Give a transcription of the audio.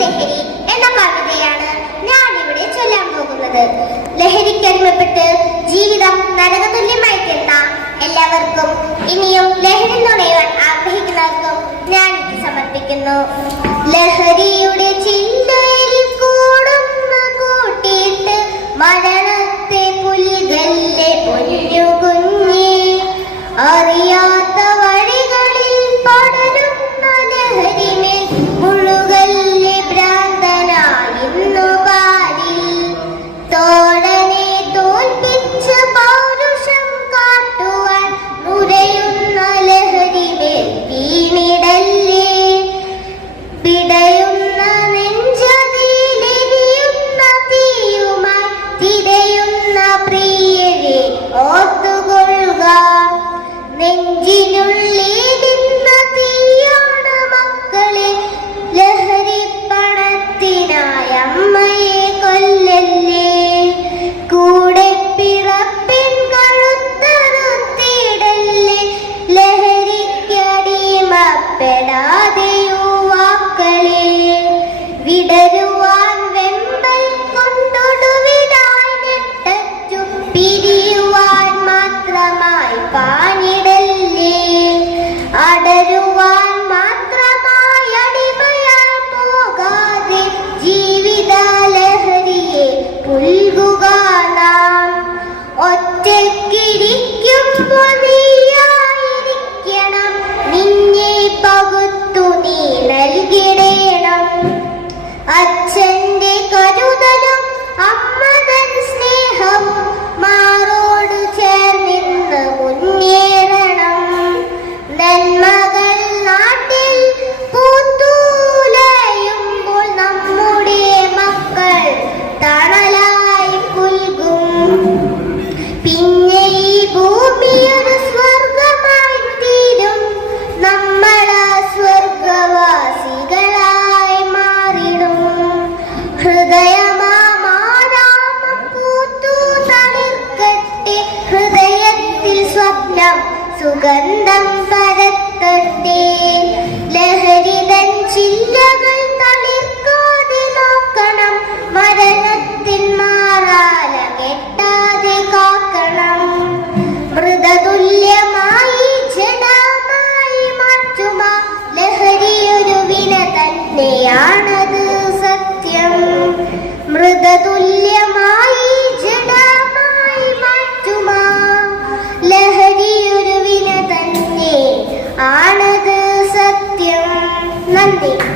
ലഹരി എന്ന കവിതയാണ് ഞാൻ ഇവിടെ ചൊല്ലാൻ പോകുന്നത്. ജീവിതം എല്ലാവർക്കും ഇനിയും ലഹരി നുണയുവാൻ ആഗ്രഹിക്കുന്നവർക്കും ഞാൻ സമർപ്പിക്കുന്നു. ലഹരി പെടാതെ യുവാക്കളെ വിടരുവാൻ മാത്രമായി പാനിടല്ലേ ജീവിത ലഹരിയെ Bye. സുഗന്ധം പരത്തട്ടെ. Sunday.